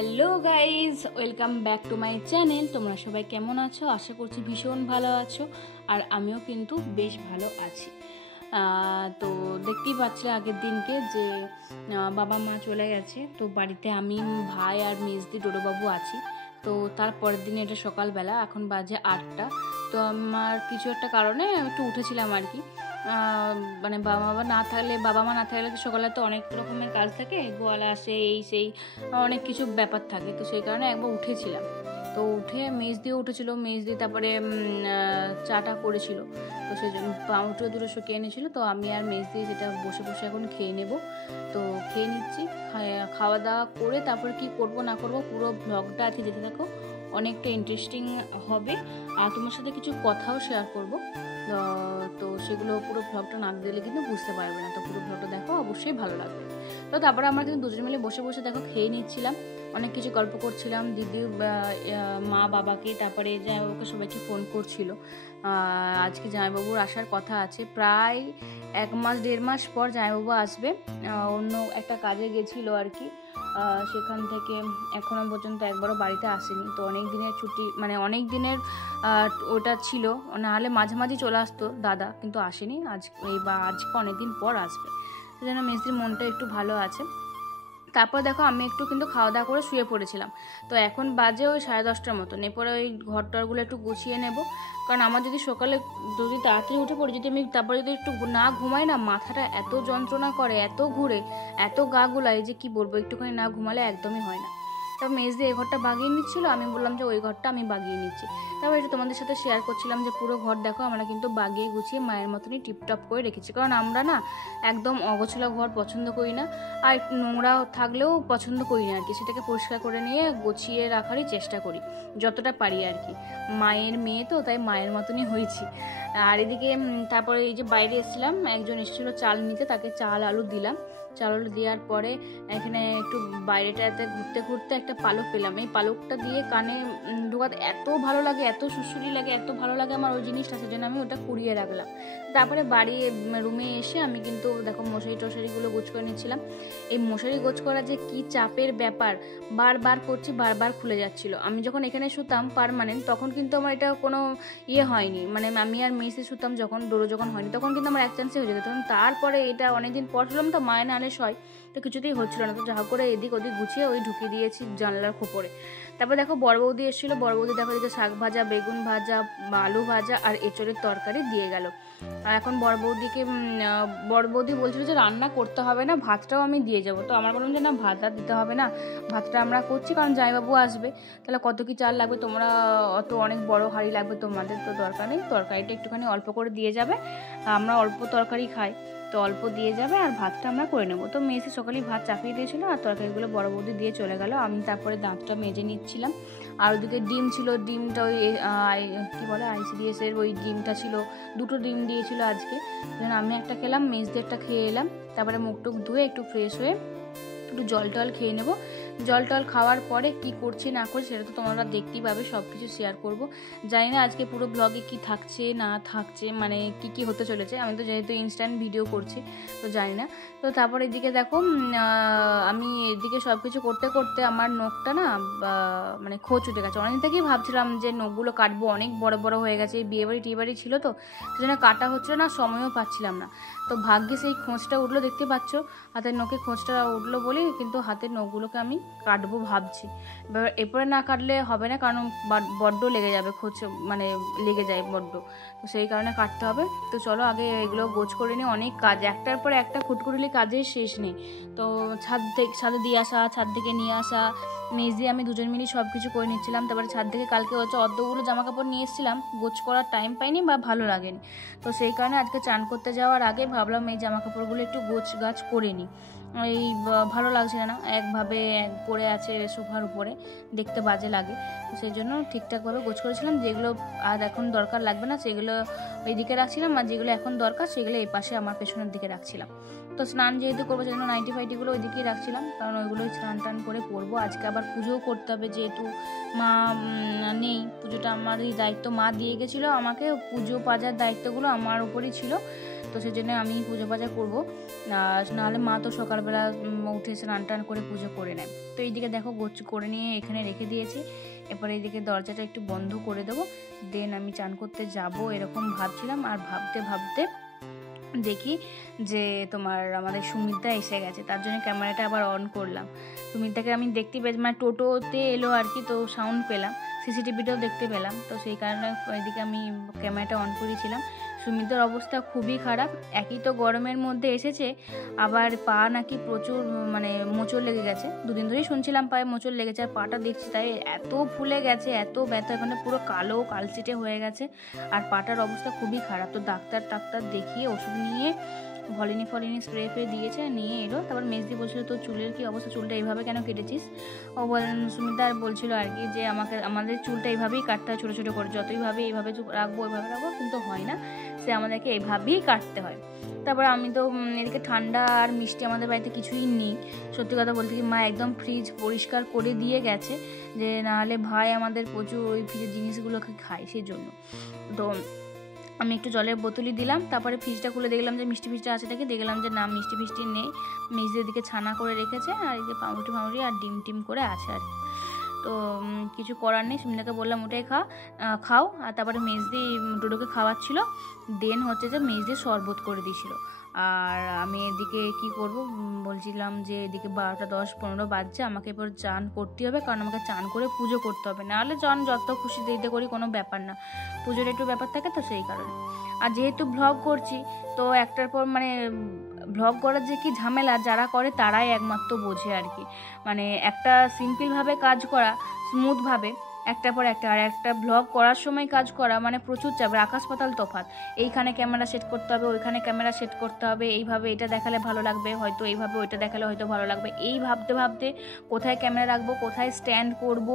Hello guys, welcome back to my channel. তোমরা সবাই কেমন আছো? আশা করছি ভীষণ ভালো আছো, আর আমিও কিন্তু বেশ ভালো আছি। তো দেখতেই পাচ্ছিলে আগের দিনকে যে বাবা মা চলে গেছে, তো বাড়িতে আমি, ভাই আর মেজদি ডোডোবাবু আছি। তো তারপরের দিন এটা সকালবেলা, এখন বাজে 8টা। তো আমার কিছু একটা কারণে একটু উঠেছিলাম আর কি। মানে বাবা মা না থাকলে সকালে তো অনেক রকমের কাজ থাকে, গোয়ালা আসে, এই সেই অনেক কিছু ব্যাপার থাকে। তো সেই কারণে একবার উঠেছিলাম। তো উঠে মেজদিও উঠেছিল, মেজদি তারপরে চাটা করেছিল। তো সেই জন্য পাউরুটিও দুটো শুকিয়ে এনেছিল। তো আমি আর মেজদি যেটা বসে বসে এখন খেয়ে নেব। তো খেয়ে নিচ্ছি। খাওয়া দাওয়া করে তারপর কি করব না করব পুরো ব্লগটা আজকে যেতে থাকো, অনেকটা ইন্টারেস্টিং হবে। আর তোমার সাথে কিছু কথাও শেয়ার করব। তো সেগুলো পুরো ব্লগটা না দিলে কিন্তু বুঝতে পারবে না। তো পুরো ব্লগটা দেখো, অবশ্যই ভালো লাগবে। তো তারপরে আমরা কিন্তু দুজন মিলে বসে বসে দেখো খেয়ে নিচ্ছিলাম, অনেক কিছু গল্প করছিলাম। দিদি, মা বাবাকে, তারপরে জামাইবাবুকে সবাইকে ফোন করছিল। আজকে জামাইবাবুর আসার কথা আছে, প্রায় 1-1.5 মাস পর জামাইবাবু আসবে। অন্য একটা কাজে গেছিলো আর কি। সেখান থেকে এখনও পর্যন্ত একবারও বাড়িতে আসেনি। তো অনেক দিনের ছুটি, মানে অনেক দিনের ওটা ছিল, নাহলে মাঝে মাঝে চলে আসতো দাদা, কিন্তু আসেনি। আজকে অনেকদিন পর আসবে, সেজন্য মেসির মনটা একটু ভালো আছে। তারপর দেখো আমি একটু কিন্তু খাওয়া দাওয়া করে শুয়ে পড়েছিলাম। তো এখন বাজে ওই 10:30টার মতন। এরপরে ওই ঘর টরগুলো একটু গুছিয়ে নেব, কারণ আমার যদি সকালে যদি তাড়াতাড়ি উঠে পড়ি, যদি আমি তারপরে যদি একটু না ঘুমাই না, মাথাটা এত যন্ত্রণা করে, এত ঘুরে, এত গা গুলায় যে কি বলবো, একটুখানি না ঘুমালে একদমই হয় না। তারপর মেজদি এই ঘরটা বাগিয়ে নিচ্ছিল, আমি বললাম যে ওই ঘরটা আমি বাগিয়ে নিচ্ছি। তারপর একটু তোমাদের সাথে শেয়ার করছিলাম যে পুরো ঘর দেখো আমরা কিন্তু বাগিয়ে গুছিয়ে মায়ের মতনই টিপটপ করে রেখেছি, কারণ আমরা না একদম অগোছলা ঘর পছন্দ করি না, আর একটু নোংরা থাকলেও পছন্দ করি না আর কি। সেটাকে পরিষ্কার করে নিয়ে গুছিয়ে রাখারই চেষ্টা করি যতটা পারি আর কি। মায়ের মেয়ে তো, তাই মায়ের মতনই হয়েছি। আর এদিকে তারপরে এই যে বাইরে এসেছিলাম, একজন এসেছিলো চাল নিতে, তাকে চাল আলু দিলাম। চাল আলু দেওয়ার পরে এখানে একটু বাইরেটাতে ঘুরতে ঘুরতে একটা পালক পেলাম। এই পালকটা দিয়ে কানে ঢোকাতে এত ভালো লাগে, এত সুড়সুড়ি লাগে, এত ভালো লাগে আমার ওই জিনিসটা, সেজন্য আমি ওটা কুড়িয়ে রাখলাম। তারপরে বাড়ি রুমে এসে আমি কিন্তু দেখো মশারি টশারিগুলো গোছ করে নিচ্ছিলাম। এই মশারি গোছ করা যে কি চাপের ব্যাপার, বারবার করছি, বারবার খুলে যাচ্ছিল। আমি যখন এখানে শুতাম পার্মানেন্ট, তখন কিন্তু আমার এটা কোনো হয়নি, মানে আমি আর মেসে শুতাম যখন, ডোরো যখন হয়নি, তখন কিন্তু আমার এক চান্সে হয়ে যেত। তখন তারপরে এটা অনেকদিন পর শুনলাম, তো মায়ে নালে সয়, তো কিছুতেই হচ্ছিল না। তো যা করে এদিক ওদিক গুছিয়ে ওই ঢুকিয়ে দিয়েছি জানলার খোপরে। তারপর দেখো বড় বৌদি এসেছিলো, বড় বৌদি দেখো এদিকে শাক ভাজা, বেগুন ভাজা, আলু ভাজা আর এঁচড়ের তরকারি দিয়ে গেল। আর এখন বড় বৌদি বলছিল যে রান্না করতে হবে না, ভাতটাও আমি দিয়ে যাবো। তো আমার বললাম যে না, ভাত আর দিতে হবে না, ভাতটা আমরা করছি, কারণ জামাইবাবু আসবে। তাহলে কত কি চাল লাগবে, তোমরা অনেক বড় হাঁড়ি লাগবে তোমাদের, তো দরকার নেই, তরকারিটা একটুখানি অল্প করে দিয়ে যাবে, আমরা অল্প তরকারি খাই, তো অল্প দিয়ে যাবে, আর ভাতটা আমরা করে নেবো। তো মেসে সকালেই ভাত চাপিয়ে দিয়েছিলো, আর তরকারিগুলো বড় বৌদি দিয়ে চলে গেল। আমি তারপরে দাঁতটা মেজে নিচ্ছিলাম। আর ওদিকে ডিম ছিল, ডিমটা ওই কী বলে ICDS এর ওই ডিমটা ছিল, 2টো ডিম দিয়েছিল আজকে। আমি একটা খেলাম, মেজদেরটা খেয়ে এলাম। তারপরে মুখ টুক ধুয়ে একটু ফ্রেশ হয়ে একটু জল টল খেয়ে নেবো। জল টল খাওয়ার পরে কি করছি না করছি সেটা তো তোমরা দেখতেই পাবে, সব কিছু শেয়ার করবো। জানি না আজকে পুরো ব্লগে কি থাকছে না থাকছে, মানে কি হতে চলেছে। আমি তো যেহেতু ইনস্ট্যান্ট ভিডিও করছি, তো জানি না। তো তারপর এদিকে দেখো আমি এদিকে সব কিছু করতে করতে আমার নখটা না মানে খোঁচ উঠে গেছে। অনেকদিন থেকেই ভাবছিলাম যে নখগুলো কাটবো, অনেক বড় বড় হয়ে গেছে, বিয়েবাড়ি টিয়েবাড়ি ছিল তো, সেজন্য কাটা হচ্ছিল না, সময়ও পাচ্ছিলাম না। তো ভাগ্যে সেই খোঁচটা উঠলো, দেখতে পাচ্ছ হাতের নখে খোঁচটা উঠলো বলেই কিন্তু হাতের নখগুলোকে আমি কাটবো ভাবছি। এরপরে না কাটলে হবে না, কারণ বড্ড লেগে যাবে, খোঁচ মানে লেগে যায় বড্ড, তো সেই কারণে কাটতে হবে। তো চলো আগে এগুলো গোছ করে নিই, অনেক কাজ, একটার পর একটা খুটখুটলি কাজের শেষ নেই। তো ছাদে দিয়ে আসা, ছাদ থেকে নিয়ে আসা, মেজদি আমি দুজন মিলে সব কিছু করে নিচ্ছিলাম। তারপরে ছাদ থেকে কালকে অতগুলো জামা কাপড় নিয়ে এসেছিলাম, গোছ করার টাইম পাইনি বা ভালো লাগেনি। তো সেই কারণে আজকে চান করতে যাওয়ার আগে ভাবলাম এই জামা কাপড়গুলো একটু গাছ করে নিই। এই ভালো লাগছে না, একভাবে পড়ে আছে সোফার উপরে, দেখতে বাজে লাগে। তো সেই জন্য ঠিকঠাকভাবে গোছ করেছিলাম। যেগুলো আর এখন দরকার লাগবে না সেগুলো এইদিকে রাখছিলাম, আর যেগুলো এখন দরকার সেগুলো এই পাশে আমার পেছনের দিকে রাখছিলাম। তো স্নান যেহেতু করবো সেজন্য নাইটি ফাইটিগুলো ওইদিকেই রাখছিলাম, কারণ ওইগুলোই স্নান টান করে পরবো। আজকে আবার পুজোও করতে হবে, যেহেতু মা নেই, পুজোটা আমারই দায়িত্ব, মা দিয়ে গেছিলো আমাকে, পুজো পাজার দায়িত্বগুলো আমার উপরই ছিল। তো সেই জন্য আমি পুজো পাজা করবো, নাহলে মা তো সকালবেলা উঠে স্নান টান করে পুজো করে নেয়। তো এইদিকে দেখো গোছ করে নিয়ে এখানে রেখে দিয়েছি। এরপরে এইদিকে দরজাটা একটু বন্ধ করে দেবো, দেন আমি চান করতে যাব এরকম ভাবছিলাম। আর ভাবতে ভাবতে দেখি যে তোমার আমাদের সুমিতদা এসে গেছে, তার জন্য ক্যামেরাটা আবার অন করলাম। সুমিতদাকে আমি দেখতে পেয়েছি, মানে টোটোতে এলো আর কি, তো সাউন্ড পেলাম, সিসিটিভিটাও দেখতে পেলাম, তো সেই কারণে এদিকে আমি ক্যামেরাটা অন করেছিলাম। সুমিতদার অবস্থা খুবই খারাপ, একই তো গরমের মধ্যে এসেছে, আবার পা নাকি প্রচুর মানে মোচড় লেগে গেছে, দুদিন ধরেই শুনছিলাম পায়ে মোচড় লেগেছে, আর পাটা দেখছি তাই এত ফুলে গেছে, এত ব্যথা, এখানে পুরো কালো কালচিটে হয়ে গেছে, আর পাটার অবস্থা খুবই খারাপ। তো ডাক্তার দেখিয়ে ওষুধ নিয়ে ভলিনি স্প্রে দিয়েছে, নিয়ে এলো। তারপর মেজদি বলছিল তো চুলের কি অবস্থা, চুলটা এইভাবে কেন কেটেছিস? ও সুমিতা বলছিল আর কি যে আমাদের চুলটা এইভাবেই কাটতে হয় ছোটো ছোটো করে, যতইভাবে এইভাবে রাখবো কিন্তু হয় না, সে আমাদেরকে এইভাবেই কাটতে হয়। তারপর আমি তো এদিকে ঠান্ডা আর মিষ্টি আমাদের বাড়িতে কিছুই নেই, সত্যি কথা বলতে কি মা একদম ফ্রিজ পরিষ্কার করে দিয়ে গেছে, যে নাহলে ভাই আমাদের প্রচুর ওই ফ্রিজের জিনিসগুলোকে খায়, সেই জন্য। তো আমি একটু জলের বোতলই দিলাম, তারপরে ফ্রিজটা খুলে দেখলাম যে মিষ্টি ফিষ্টি আছে, দেখে দেখলাম যে না মিষ্টি ফিষ্টি নেই, মেজদের দিকে ছানা করে রেখেছে, আর এই যে পাউরুটি আর ডিম করে আছে আর কি। তো কিছু করার নেই, সুমিতাকে বললাম ওটাই খাও। আর তারপরে মেজদি ডোডোকে খাওয়াচ্ছিল, দেন হচ্ছে যে মেজদি শরবত করে দিয়েছিল। আর আমি এদিকে কি করব বলছিলাম যে এদিকে 12টা 10-15 বাজছে, আমাকে এবার চান করতে হবে, কারণ আমাকে চান করে পুজো করতে হবে, নাহলে চান যত খুশি দিতে করি কোনো ব্যাপার না, পুজোর একটু ব্যাপার থাকে, তো সেই কারণে। আর যেহেতু ভ্লগ করছি, তো একটার পর মানে ভ্লগ করার যে কি ঝামেলা যারা করে তারাই একমাত্র বোঝে আর কি, মানে একটা সিম্পলভাবে কাজ করা, স্মুথভাবে একটার পর একটা, আর একটা ভ্লগ করার সময় কাজ করা মানে প্রচুর চাপ, আকাশ পাতাল তফাৎ। এইখানে ক্যামেরা সেট করতে হবে, ওইখানে ক্যামেরা সেট করতে হবে, এইভাবে এটা দেখালে ভালো লাগবে হয়তো, এইভাবে ওইটা দেখালে হয়তো ভালো লাগবে, এই ভাবতে ভাবতে কোথায় ক্যামেরা রাখবো, কোথায় স্ট্যান্ড করব,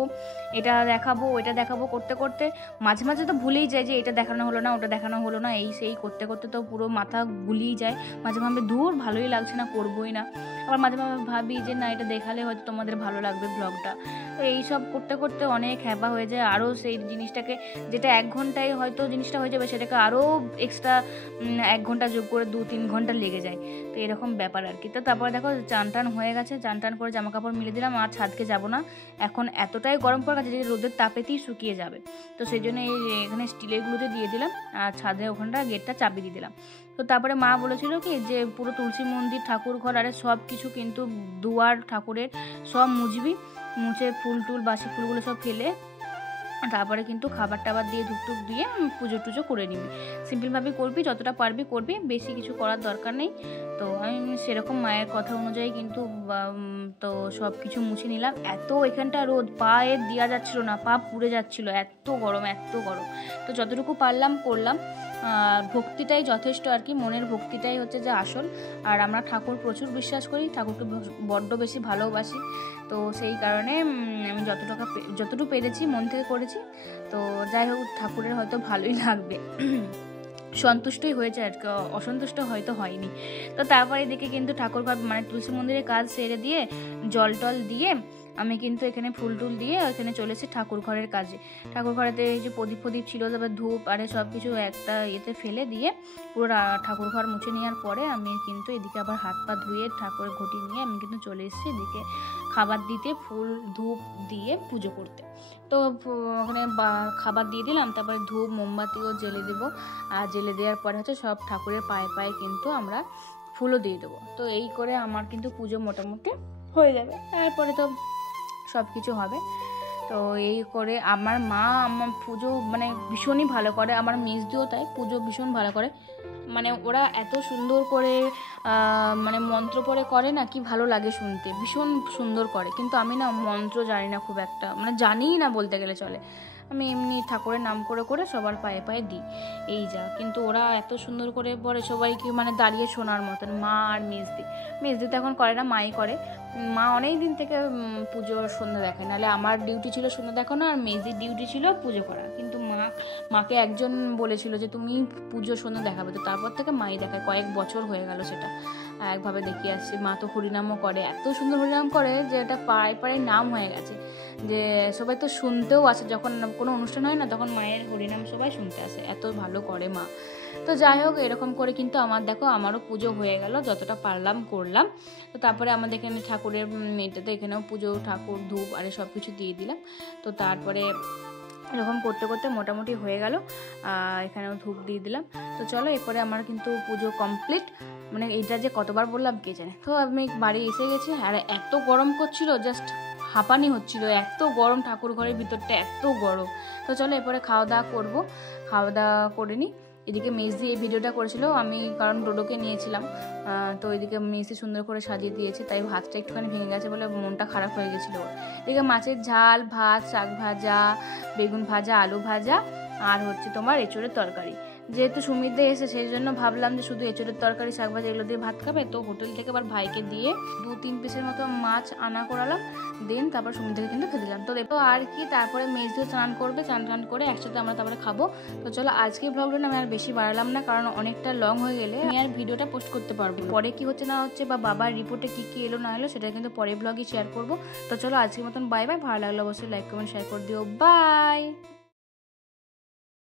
এটা দেখাবো ওইটা দেখাবো করতে করতে মাঝে মাঝে তো ভুলেই যায় যে এটা দেখানো হলো না, ওটা দেখানো হলো না, এই সেই করতে করতে তো পুরো মাথা গুলিয়ে যায়। মাঝে মাঝে দূর ভালোই লাগছে না, করবোই না, আবার মাঝে মাঝে ভাবি যে না এটা দেখালে হয়তো তোমাদের ভালো লাগবে ব্লগটা। তো এইসব করতে করতে অনেক হ্যাপা হয়ে যায়, আরও সেই জিনিসটাকে যেটা 1 ঘন্টায় হয়তো জিনিসটা হয়ে যাবে, সেটাকে আরও এক্সট্রা 1 ঘন্টা যোগ করে 2-3 ঘন্টা লেগে যায়, তো এরকম ব্যাপার আর কি। তো তারপরে দেখো চান টান হয়ে গেছে, চান টান করে জামা কাপড় মিলে দিলাম, আর ছাদকে যাব না, এখন এতটাই গরম পড়ে গেছে যে রোদের তাপেতেই শুকিয়ে যাবে, তো সেই জন্য এই এখানে স্টিলেরগুলোতে দিয়ে দিলাম, আর ছাদে ওখানটা গেটটা চাবি দিয়ে দিলাম। তো তারপরে মা বলেছিল কি যে পুরো তুলসী মন্দির ঠাকুর ঘর আরে সব কিছু কিন্তু দুয়ার ঠাকুরের সব মুছে ফুল টুল বাসি ফুলগুলো সব ফেলে তারপরে কিন্তু খাবার টাবার দিয়ে ধূপ দিয়ে পুজো টুজো করে নিবি, সিম্পলভাবে করবি, যতটা পারবি করবি, বেশি কিছু করার দরকার নেই। তো আমি সেরকম মায়ের কথা অনুযায়ী কিন্তু তো সব কিছু মুছে নিলাম। এত এখানটা রোদ, পায়ে দেওয়া যাচ্ছিল না, পা পুড়ে যাচ্ছিল, এত গরম। তো যতটুকু পারলাম করলাম, ভক্তিটাই যথেষ্ট আর কি, মনের ভক্তিটাই হচ্ছে যে আসল। আর আমরা ঠাকুর প্রচুর বিশ্বাস করি, ঠাকুরকে বড্ড বেশি ভালোবাসি, তো সেই কারণে আমি যতটুকু পেরেছি মন থেকে করেছি। তো যাই হোক, ঠাকুরের হয়তো ভালোই লাগবে, সন্তুষ্টই হয়েছে আর কি, অসন্তুষ্ট হয়তো হয়নি। তো তারপরে এদিকে কিন্তু ঠাকুর মানে তুলসী মন্দিরের কাজ সেরে দিয়ে জল টল দিয়ে আমি কিন্তু এখানে ফুল টুল দিয়ে এখানে চলেছি ঠাকুর ঘরের কাজে। ঠাকুর ঘরেতে এই যে প্রদীপ ছিল, তারপর ধূপ আরে সব কিছু একটা ইয়েতে ফেলে দিয়ে পুরো ঠাকুর ঘর মুছে নেওয়ার পরে আমি কিন্তু এদিকে আবার হাত পা ধুয়ে ঠাকুরের ঘটি নিয়ে আমি কিন্তু চলে এসেছি এদিকে খাবার দিতে, ফুল ধূপ দিয়ে পুজো করতে। তো ওখানে খাবার দিয়ে দিলাম, তারপরে ধূপ মোমবাতিও জ্বেলে দেবো, আর জ্বেলে দেওয়ার পরে হচ্ছে সব ঠাকুরের পায়ে পায়ে কিন্তু আমরা ফুলও দিয়ে দেবো। তো এই করে আমার কিন্তু পুজো মোটামুটি হয়ে যাবে, তারপরে তো সব কিছু হবে। তো এই করে আমার মা আমার পুজো মানে ভীষণই ভালো করে, আমার মেজদিও তাই, পুজো ভীষণ ভালো করে, মানে ওরা এত সুন্দর করে মানে মন্ত্র পড়ে করে না, কি ভালো লাগে শুনতে, ভীষণ সুন্দর করে। কিন্তু আমি না মন্ত্র জানি না খুব একটা, মানে জানিই না বলতে গেলে চলে, আমি এমনি ঠাকুরের নাম করে করে সবার পায়ে পায়ে দিই, এই যা। কিন্তু ওরা এত সুন্দর করে পড়ে সবাইকে মানে দাঁড়িয়ে শোনার মতন, মা আর মেজদি তো এখন করে না, মাই করে। মা অনেক দিন থেকে পুজোর সন্ধ্যা দেখে, নাহলে আমার ডিউটি ছিল সন্ধ্যা দেখানো, আর মেজদির ডিউটি ছিল পুজো করা। কিন্তু মাকে একজন বলেছিল যে তুমি পুজো সন্ধ্যা দেখাবে, তো তারপর থেকে মাই দেখায়, কয়েক বছর হয়ে গেল সেটা একভাবে দেখিয়ে আসছে। মা তো হরিনামও করে, এত সুন্দর হরিনাম করে যে এটা পাড়ায় পাড়ায় নাম হয়ে গেছে, যে সবাই তো শুনতেও আসে, যখন কোনো অনুষ্ঠান হয় না তখন মায়ের হরিনাম সবাই শুনতে আসে, এত ভালো করে মা। তো যাই হোক এরকম করে কিন্তু দেখো আমারও পুজো হয়ে গেল, যতটা পারলাম করলাম। তো তারপরে আমাদের এখানে ঠাকুরের মেয়েটাতে এখানেও পুজো, ঠাকুর, ধূপ আর সব কিছু দিয়ে দিলাম। তো তারপরে এরকম করতে করতে মোটামুটি হয়ে গেল, এখানেও ধূপ দিয়ে দিলাম। তো চলো এরপরে আমার কিন্তু পুজো কমপ্লিট, মানে এটা যে কতবার বললাম কে জানে। তো আমি বাড়ি এসে গেছি, আর এত গরম করছিল, জাস্ট হাঁপানি হচ্ছিল, এত গরম, ঠাকুর ঘরের ভিতরটা এত গরম। তো চলো এরপরে খাওয়া দাওয়া করবো, খাওয়া দাওয়া করে নিই। এদিকে মেজদি এই ভিডিওটা করেছিল আমি, কারণ ডোডোকে নিয়েছিলাম, তো এদিকে মেজদি সুন্দর করে সাজিয়ে দিয়েছে, তাই ভাতটা একটুখানি ভেঙে গেছে বলে মনটা খারাপ হয়ে গেছিলো। এদিকে মাছের ঝাল, ভাত, শাক ভাজা, বেগুন ভাজা, আলু ভাজা, আর হচ্ছে তোমার এঁচোড়ের তরকারি। যেহেতু সুমিতদা এসে সেই জন্য ভাবলাম যে শুধু এঁচোড়ের তরকারি, শাক ভাজা এগুলো দিয়ে ভাত খাবে, তো হোটেল থেকে আবার ভাইকে দিয়ে 2-3 পিসের মতো মাছ আনা করালাম, দেন তারপর সুমিতদাকে কিন্তু খেতে দিলাম। তো দেখো আর কি, তারপরে মেজদিও স্নান করবে, স্নান করে একসাথে আমরা তারপরে খাবো। তো চলো আজকে ব্লগটা আমি আর বেশি বাড়ালাম না, কারণ অনেকটা লং হয়ে গেলে আমি আর ভিডিওটা পোস্ট করতে পারবো। পরে কি হচ্ছে না হচ্ছে বা বাবার রিপোর্টে কি এলো না এলো সেটা কিন্তু পরে ব্লগে শেয়ার করবো। তো চলো আজকের মতন বাই বাই। ভালো লাগলো অবশ্যই লাইক কমেন্ট শেয়ার করে দিও। বাই।